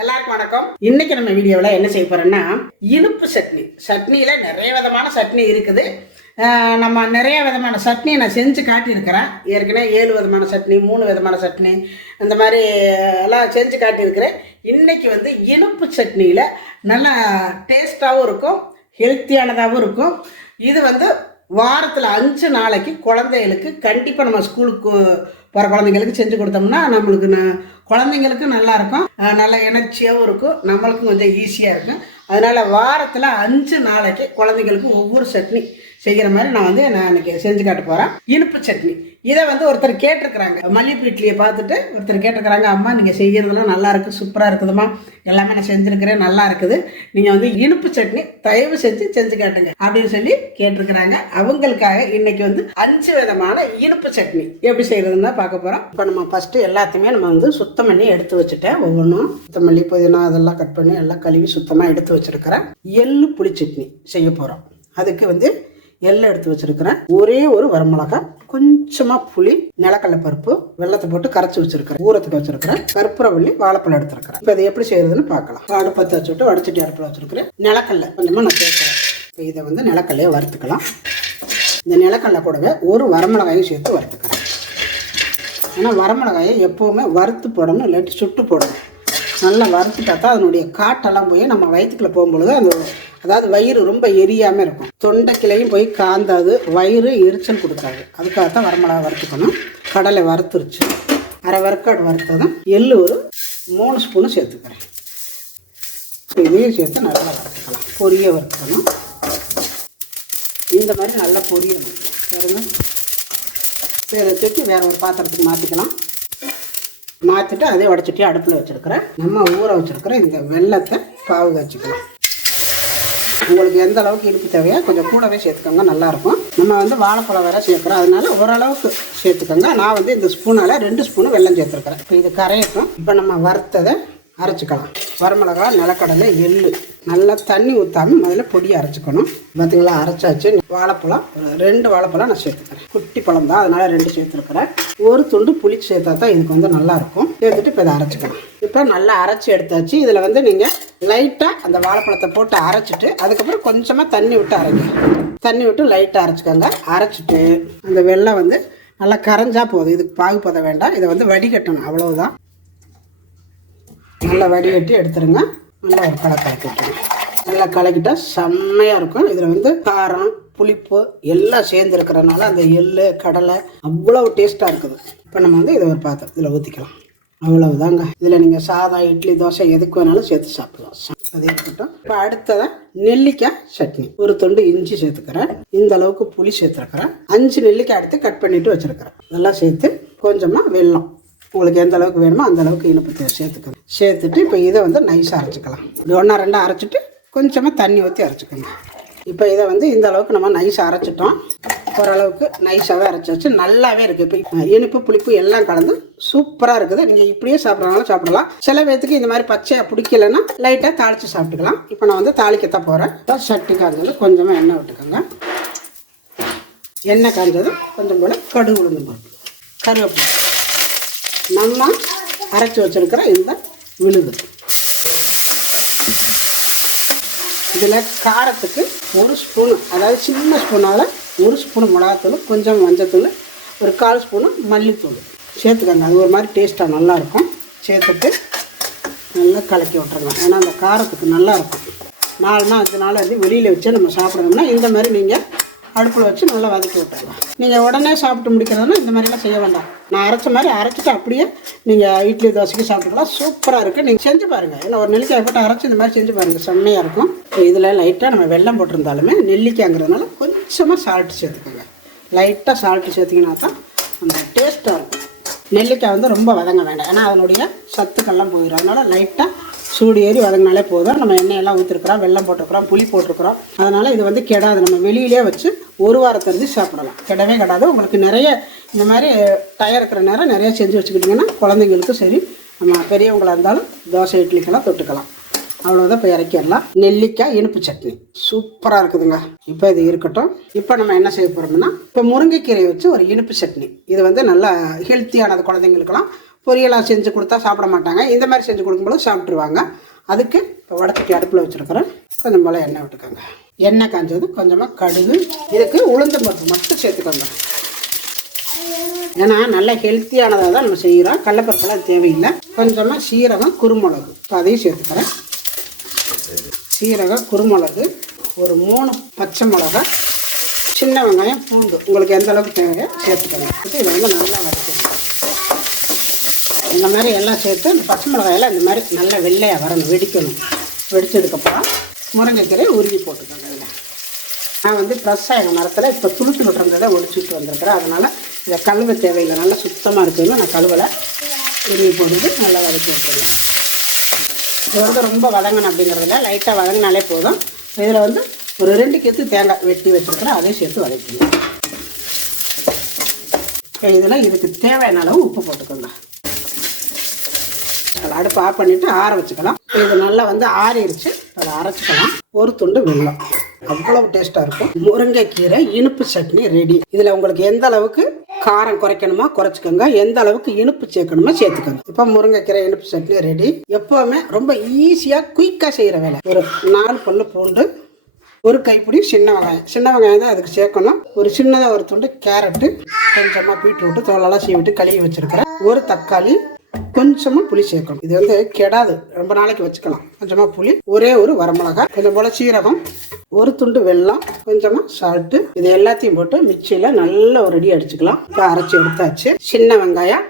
எல்லாருக்கும் வணக்கம். இன்னைக்கு நம்ம வீடியோவில் என்ன செய்ய போறோம்னா இனிப்பு சட்னி. சட்னியில் நிறைய விதமான சட்னி இருக்குது. நம்ம நிறைய விதமான சட்னி நான் செஞ்சு காட்டியிருக்கிறேன். ஏற்கனவே ஏழு விதமான சட்னி மூணு விதமான சட்னி அந்த மாதிரி எல்லாம் செஞ்சு காட்டியிருக்கிறேன். இன்னைக்கு வந்து இனிப்பு சட்னியில் நல்லா டேஸ்ட்டாகவும் இருக்கும் ஹெல்த்தியானதாகவும் இருக்கும். இது வந்து வாரத்தில் அஞ்சு நாளைக்கு குழந்தைகளுக்கு கண்டிப்பாக நம்ம ஸ்கூலுக்கு போகிற குழந்தைங்களுக்கு செஞ்சு கொடுத்தோம்னா நம்மளுக்கு நான் குழந்தைங்களுக்கும் நல்லா இருக்கும். நல்ல எனர்ஜியாகவும் இருக்கும். நம்மளுக்கும் கொஞ்சம் ஈஸியாக இருக்கும். அதனால் வாரத்தில் அஞ்சு நாளைக்கு குழந்தைங்களுக்கு ஒவ்வொரு சட்னி. செய்கிற மாதிரி நான் வந்து நான் இன்னைக்கு செஞ்சு காட்ட போகிறேன் இனிப்பு சட்னி. இதை வந்து ஒருத்தர் கேட்டிருக்கிறாங்க. மல்லிகைப்பூ இட்லியை பார்த்துட்டு ஒருத்தர் கேட்டிருக்கிறாங்க அம்மா நீங்கள் செய்கிறதெல்லாம் நல்லா இருக்குது சூப்பராக இருக்குதும்மா. எல்லாமே நான் செஞ்சுருக்கிறேன் நல்லா இருக்குது. நீங்கள் வந்து இனிப்பு சட்னி தயவு செஞ்சு செஞ்சு காட்டுங்க அப்படின்னு சொல்லி கேட்டிருக்கிறாங்க. அவங்களுக்காக இன்னைக்கு வந்து அஞ்சு விதமான இனிப்பு சட்னி. எப்படி செய்யறதுன்னு தான் பார்க்க போகிறோம் இப்போ நம்ம ஃபஸ்ட்டு எல்லாத்தையுமே நம்ம வந்து சுத்தம் பண்ணி எடுத்து வச்சுட்டேன். ஒவ்வொன்றும் சுத்தமல்லி புதினா அதெல்லாம் கட் பண்ணி எல்லாம் கழுவி சுத்தமாக எடுத்து வச்சுருக்கிறேன். எள்ளு புளி சட்னி செய்ய போகிறோம் அதுக்கு வந்து எள்ளு எடுத்து வச்சிருக்கிறேன். ஒரே ஒரு வரமிளகா கொஞ்சமா புளி நிலக்கடலை பருப்பு வெள்ளத்தை போட்டு கரைச்சி வச்சிருக்கிறேன். ஊரத்துக்கு வச்சிருக்கிறேன். கற்பூரவள்ளி வாழைப்பழம் எடுத்திருக்கிறேன். இப்போ இதை எப்படி செய்யறதுன்னு பார்க்கலாம். அடுப்பத்தை வச்சு விட்டு வடச்சட்டி அடுப்பில் வச்சிருக்கிறேன். நிலக்கடலை கொஞ்சமா நான் சேர்க்கிறேன். இப்போ இதை வந்து நிலக்கடலையை வறுத்துக்கலாம். இந்த நிலக்கடலை கூடவே ஒரு வரமிளகாயும் சேர்த்து வறுத்துக்கிறேன். ஏன்னா வரமிளகாயை எப்போவுமே வறுத்து போடணும் இல்லாட்டி சுட்டு போடணும். நல்லா வறுத்துட்டா தான் அதனுடைய காட்டெல்லாம் போய் நம்ம வயிற்றுக்குள்ள போகும்பொழுது அந்த அதாவது வயிறு ரொம்ப எரியாமல் இருக்கும். தொண்டைக்கிளையும் போய் காந்தாது. வயிறு எரிச்சல் கொடுக்காது. அதுக்காக தான் வரமிளகா வறுத்துக்கணும். கடலை வறுத்துருச்சு. அரை வறுக்காடு வறுத்ததும் எள்ளு ஒரு மூணு ஸ்பூனு சேர்த்துக்கிறேன். இதையும் சேர்த்து நல்லா வறுத்துக்கலாம். பொரிய வறுத்துக்கணும் இந்த மாதிரி நல்லா பொரியணும். பாருங்க. இப்போ இதை தூக்கி வேற ஒரு பாத்திரத்துக்கு மாற்றிக்கலாம் மாற்றிட்டு அதே உடச்சிட்டு அடுப்பில் வச்சுருக்கிறேன். நம்ம ஊற வச்சுருக்கிற இந்த வெள்ளத்தை பாவு வச்சுக்கலாம் உங்களுக்கு எந்த அளவுக்கு இனிப்பு தேவையோ கொஞ்சம் கூடவே சேர்த்துக்கோங்க நல்லாயிருக்கும். நம்ம வந்து வாழைப்பழம் வேற சேர்க்குறோம். அதனால ஓரளவுக்கு சேர்த்துக்கோங்க. நான் வந்து இந்த ஸ்பூனால் ரெண்டு ஸ்பூனு வெல்லம் சேர்த்துருக்குறேன். இப்போ இது கரையட்டும். இப்போ நம்ம வறுத்ததை அரைச்சிக்கலாம். வரமிளகா நிலக்கடலை எள்ளு. நல்லா தண்ணி ஊற்றாம முதல்ல பொடியை அரைச்சிக்கணும். பார்த்தீங்களா? அரைச்சாச்சு. வாழைப்பழம். ரெண்டு வாழைப்பழம் நான் சேர்த்துக்கிறேன். குட்டி பழம் தான். அதனால் ரெண்டு சேர்த்துருக்குறேன். ஒரு துண்டு புளி சேர்த்தா தான் இதுக்கு வந்து நல்லாயிருக்கும். சேர்த்துட்டு இப்போ இதை அரைச்சிக்கலாம். இப்போ நல்லா அரைச்சி எடுத்தாச்சு. இதில் வந்து நீங்கள் லைட்டாக அந்த வாழைப்பழத்தை போட்டு அரைச்சிட்டு அதுக்கப்புறம் கொஞ்சமாக தண்ணி விட்டு அரைங்க தண்ணி விட்டு லைட்டாக அரைச்சிக்கோங்க. அரைச்சிட்டு அந்த வெள்ளம் வந்து நல்லா கரைஞ்சா போதும். இதுக்கு பாகுபத வேண்டாம். இதை வந்து வடிகட்டணும். அவ்வளவுதான். நல்லா வடிகட்டி எடுத்துருங்க. நல்லா ஒரு களை கலக்கி நல்லா கலக்கிட்டால் செம்மையாக இருக்கும். இதில் வந்து காரம் புளிப்பு எல்லாம் சேர்ந்துருக்கிறனால அந்த எள்ளு கடலை அவ்வளோ டேஸ்ட்டாக இருக்குது. இப்போ நம்ம வந்து இதை ஒரு பாத்திரம் இதில் ஊற்றிக்கலாம் அவ்வளவுதாங்க. இதில் நீங்கள் சாதம் இட்லி தோசை எதுக்கு வேணாலும் சேர்த்து சாப்பிடலாம். சா- அது இருக்கட்டும். இப்போ அடுத்ததான் நெல்லிக்காய் சட்னி. ஒரு துண்டு இஞ்சி சேர்த்துக்கிறேன். இந்த அளவுக்கு புளி சேர்த்துருக்கிறேன். அஞ்சு நெல்லிக்காய் எடுத்து கட் பண்ணிட்டு வச்சிருக்கிறேன். இதெல்லாம் சேர்த்து கொஞ்சமாக வெல்லம். உங்களுக்கு எந்த அளவுக்கு வேணுமோ அந்த அளவுக்கு இனிப்பு சேர்த்துக்கணும் சேர்த்துட்டு இப்போ இதை வந்து நைஸாக அரைச்சிக்கலாம். இப்படி ஒன்றா ரெண்டாக அரைச்சிட்டு கொஞ்சமாக தண்ணி ஊற்றி அரைச்சிக்கோங்க. இப்போ இதை வந்து இந்த அளவுக்கு நம்ம நைஸாக அரைச்சிட்டோம். ஓரளவுக்கு நைஸாகவே அரைச்சி வச்சு நல்லாவே இருக்குது இப்போ இனிப்பு புளிப்பு எல்லாம் கலந்து சூப்பராக இருக்குது. நீங்கள் இப்படியே சாப்பிட்றனாலும் சாப்பிடலாம். சில பேர்த்துக்கு இந்த மாதிரி பச்சையாக பிடிக்கலன்னா லைட்டாக தாளித்து சாப்பிட்டுக்கலாம். இப்போ நான் வந்து தாளிக்கத்தான் போகிறேன் சட்டி காய்ஞ்சது கொஞ்சமாக எண்ணெய் விட்டுக்கோங்க. எண்ணெய் காய்ஞ்சதும் கொஞ்சம் போல் கடுகு உளுந்து பருப்பு கருவேப்பிலை. நம்ம அரைச்சி வச்சுருக்கிற இந்த விழுது. இதில் காரத்துக்கு ஒரு ஸ்பூன் அதாவது சின்ன ஸ்பூனால் ஒரு ஸ்பூன் மிளகாத்தூள் கொஞ்சம் மஞ்சத்தூள் ஒரு கால் ஸ்பூனு மல்லித்தூள். சேர்த்துக்கோங்க. அது ஒரு மாதிரி டேஸ்ட்டாக நல்லாயிருக்கும். சேர்த்துட்டு நல்லா கலக்கி விட்டுருங்க. ஏன்னா அந்த காரத்துக்கு நல்லா இருக்கும் நாலு நாள் அஞ்சு நாள் வந்து வெளியில் வச்சு நம்ம சாப்பிடணும்னா இந்த மாதிரி நீங்கள் அடுப்பில் வச்சு நல்லா வதக்கி விட்டுறலாம். நீங்கள் உடனே சாப்பிட்டு முடிக்கிறதுனா இந்த மாதிரிலாம் செய்ய வேண்டாம். நான் அரைச்ச மாதிரி அரைச்சிட்டு அப்படியே நீங்கள் இட்லி தோசைக்கு சாப்பிட்டுக்கலாம். சூப்பராக இருக்குது நீங்கள் செஞ்சு பாருங்கள் ஏன்னா ஒரு நெல்லிக்காய் போட்டு அரைச்சி இந்த மாதிரி செஞ்சு பாருங்கள் செம்மையாக இருக்கும். இதில் லைட்டாக நம்ம வெல்லம் போட்டிருந்தாலுமே நெல்லிக்காய்ங்கிறதுனால கொஞ்சமாக சால்ட்டு சேர்த்துக்கோங்க. லைட்டாக சால்ட்டு சேர்த்திங்கன்னா தான் அந்த டேஸ்ட்டாக இருக்கும். நெல்லிக்காய் வந்து ரொம்ப வதங்க வேண்டாம். ஏன்னா அதனுடைய சத்துக்கள்லாம் போயிடும் அதனால் லைட்டாக சூடு ஏறி வதங்கினாலே போதும். நம்ம எண்ணெயெல்லாம் ஊற்றிருக்கிறோம் வெள்ளம் போட்டிருக்கிறோம் புளி போட்டிருக்கிறோம். அதனால் இது வந்து கெடாது. நம்ம வெளியிலே வச்சு ஒரு வாரத்திலிருந்து சாப்பிடலாம். கெடவே கெடாது. உங்களுக்கு நிறைய இந்த மாதிரி டயர் இருக்கிற நேரம் நிறைய செஞ்சு வச்சுக்கிட்டிங்கன்னா குழந்தைங்களுக்கும் சரி நம்ம பெரியவங்களாக இருந்தாலும் தோசை இட்லிக்கெல்லாம் தொட்டுக்கலாம். அவ்வளோதான் இப்போ இறக்கிடலாம். நெல்லிக்காய் இனிப்பு சட்னி. சூப்பராக இருக்குதுங்க. இப்போ இது இருக்கட்டும். இப்போ நம்ம என்ன செய்ய போகிறோம்னா இப்போ முருங்கைக்கீரை வச்சு ஒரு இனிப்பு சட்னி. இது வந்து நல்லா ஹெல்த்தியானது குழந்தைங்களுக்கெல்லாம் பொரியலாக செஞ்சு கொடுத்தா சாப்பிட மாட்டாங்க. இந்த மாதிரி செஞ்சு கொடுக்கும்போது சாப்பிட்ருவாங்க அதுக்கு இப்போ வடத்துக்கு அடுப்பில் வச்சுருக்கிறேன் கொஞ்சம் போல் எண்ணெய் விட்டுக்கோங்க. எண்ணெய் காஞ்சது கொஞ்சமாக கடுகு இதுக்கு உளுந்து பருப்பு மட்டும் சேர்த்துக்கோங்க. ஏன்னா நல்ல ஹெல்த்தியானதாக தான் நம்ம செய்கிறோம் கடலப்பருப்பெல்லாம் தேவையில்லை. கொஞ்சமாக சீரகம் குருமிளகு. இப்போ அதையும் சேர்த்துக்கிறேன். சீரகம் குருமிளகு ஒரு மூணு பச்சை மிளகா சின்ன வெங்காயம் பூண்டு. உங்களுக்கு எந்த அளவுக்கு தேவையோ சேர்த்துக்கோங்க. இதை வந்து நல்லா வதக்கணும் இந்த மாதிரி எல்லாம் சேர்த்து இந்த பச்சை மிளகாயெல்லாம் இந்த மாதிரி நல்லா வெள்ளையாக வரணும் வெடிக்கணும். வெடித்ததுக்கப்புறம் முருங்கைக்கீரை உருகி போட்டுக்கோங்க இதில் நான் வந்து ஃப்ரெஷ்ஷாக எங்கள் மரத்தில் இப்போ துளுத்து விட்டுறதை ஒழிச்சுட்டு வந்திருக்கிறேன். அதனால் இதை கழுவ தேவையில்லை. நல்லா சுத்தமாக இருக்குதுன்னு நான் கழுவலை. உருவி போட்டுட்டு நல்லா வதக்கி விட்டுருவேன் இது வந்து ரொம்ப வதங்கணும் அப்படிங்கிறதுல லைட்டாக வதங்கினாலே போதும். இதில் வந்து ஒரு ரெண்டு கெத்து தேங்காய் வெட்டி வச்சுருக்கிறேன் அதையும் சேர்த்து வதக்கிங்க இதில் இதுக்கு தேவையான அளவு உப்பு போட்டுக்கோங்க. அடுப்பு ஆஃப் பண்ணிவிட்டு ஆற வச்சுக்கலாம். இது நல்லா வந்து ஆறிடுச்சு அதை அரைச்சிக்கலாம். ஒரு துண்டு வெள்ளம் அவ்வளவு டேஸ்ட்டாக இருக்கும். முருங்கைக்கீரை இனிப்பு சட்னி ரெடி இதில் உங்களுக்கு எந்த அளவுக்கு காரம் குறைக்கணுமா குறைச்சிக்கோங்க. எந்த அளவுக்கு இனிப்பு சேர்க்கணுமோ சேர்த்துக்கோங்க. இப்போ முருங்கைக்கீரை இனிப்பு சட்னி ரெடி எப்போவுமே ரொம்ப ஈஸியாக குயிக்காக செய்கிற வேலை. ஒரு நாலு பல்லு பூண்டு ஒரு கைப்பிடி சின்ன வெங்காயம். சின்ன வெங்காயம் தான் அதுக்கு சேர்க்கணும். ஒரு சின்னதாக ஒரு துண்டு கேரட்டு கொஞ்சமாக பீட்ரூட்டு தோலெல்லாம் சீவிட்டு கழுவி வச்சுருக்கிறேன். ஒரு தக்காளி கொஞ்சமாக புளி சேர்க்கணும். இது வந்து கெடாது. ரொம்ப நாளைக்கு வச்சுக்கலாம். கொஞ்சமாக புளி ஒரே ஒரு வரமிளகா கொஞ்சம் போல் சீரகம் ஒரு துண்டு வெல்லம் கொஞ்சமாக சால்ட்டு இது எல்லாத்தையும் போட்டு மிக்சியில் நல்ல ஒரு அடி அடிச்சுக்கலாம். இப்போ அரைச்சி எடுத்தாச்சு. சின்ன வெங்காயம்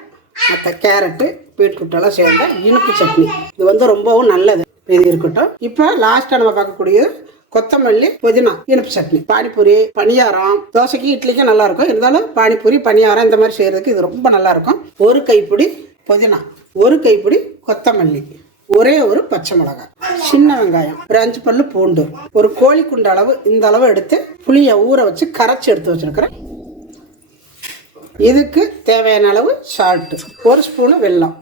மற்ற கேரட்டு பீட்ரூட் எல்லாம் சேர்ந்த இனிப்பு சட்னி. இது வந்து ரொம்பவும் நல்லது. இது இருக்கட்டும். இப்போ லாஸ்ட்டாக நம்ம பார்க்கக்கூடியது கொத்தமல்லி புதினா இனிப்பு சட்னி. பானிபூரி பணியாரம் தோசைக்கு இட்லிக்கும் நல்லா இருக்கும். இருந்தாலும் பானிபூரி பணியாரம் இந்த மாதிரி செய்யறதுக்கு இது ரொம்ப நல்லா இருக்கும். ஒரு கைப்பிடி புதினா ஒரு கைப்பிடி கொத்தமல்லி. ஒரே ஒரு பச்சை மிளகாய். சின்ன வெங்காயம் ஒரு அஞ்சு பல்லு பூண்டு ஒரு கோழி குண்டு அளவு இந்த அளவு எடுத்து புளியை ஊற வச்சு கரைச்சி எடுத்து வச்சிருக்கிறேன். இதுக்கு தேவையான அளவு சால்ட்டு ஒரு ஸ்பூனு வெல்லம்.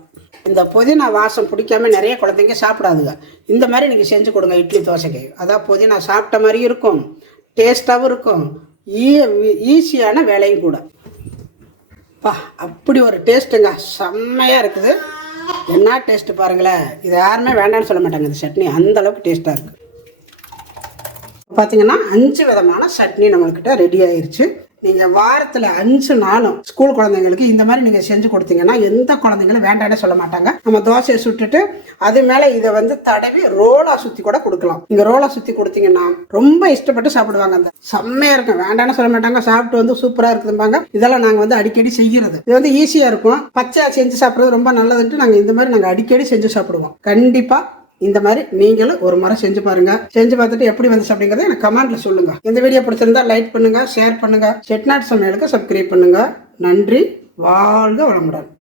இந்த புதினா வாசம் பிடிக்காம நிறைய குழந்தைங்க சாப்பிடாதுங்க. இந்த மாதிரி நீங்கள் செஞ்சு கொடுங்க இட்லி தோசைக்கு. அதான் புதினா சாப்பிட்ட மாதிரியும் இருக்கும். டேஸ்ட்டாகவும் இருக்கும். ஈ ஈஸியான வேலையும் கூட. பா அப்படி ஒரு டேஸ்ட்டுங்க செம்மையாக இருக்குது. என்ன டேஸ்ட்டு பாருங்களேன். இது யாருமே வேண்டாம்னு சொல்ல மாட்டாங்க இந்த சட்னி. அந்த அளவுக்கு டேஸ்ட்டாக இருக்குது பார்த்தீங்கன்னா அஞ்சு விதமான சட்னி நம்மள்கிட்ட ரெடி ஆயிடுச்சு நீங்கள் வாரத்தில் அஞ்சு நாளும் ஸ்கூல் குழந்தைங்களுக்கு இந்த மாதிரி நீங்கள் செஞ்சு கொடுத்தீங்கன்னா எந்த குழந்தைங்களும் வேண்டாம்னு சொல்ல மாட்டாங்க. நம்ம தோசையை சுட்டுட்டு அது மேலே இதை வந்து தடவி ரோலா சுற்றி கூட கொடுக்கலாம். நீங்கள் ரோலா சுற்றி கொடுத்தீங்கன்னா ரொம்ப இஷ்டப்பட்டு சாப்பிடுவாங்க அந்த செம்மையாக இருக்கும். வேண்டாம்னு சொல்ல மாட்டாங்க. சாப்பிட்டு வந்து சூப்பராக இருக்குதும்பாங்க. இதெல்லாம் நாங்கள் வந்து அடிக்கடி செய்கிறது இது வந்து ஈஸியாக இருக்கும். பச்சை செஞ்சு சாப்பிட்றது ரொம்ப நல்லதுன்ட்டு நாங்கள் இந்த மாதிரி நாங்கள் அடிக்கடி செஞ்சு சாப்பிடுவோம். கண்டிப்பாக இந்த மாதிரி நீங்களும் ஒரு முறை செஞ்சு பாருங்க. செஞ்சு பார்த்துட்டு எப்படி வந்துச்சு அப்படிங்கறத எனக்கு கமெண்ட்ல சொல்லுங்க. இந்த வீடியோ பிடிச்சிருந்தா லைக் பண்ணுங்க ஷேர் பண்ணுங்க. செட்நாட் சமையலுக்கு சப்ஸ்கிரைப் பண்ணுங்க. நன்றி. வாழ்க வளமுடன்.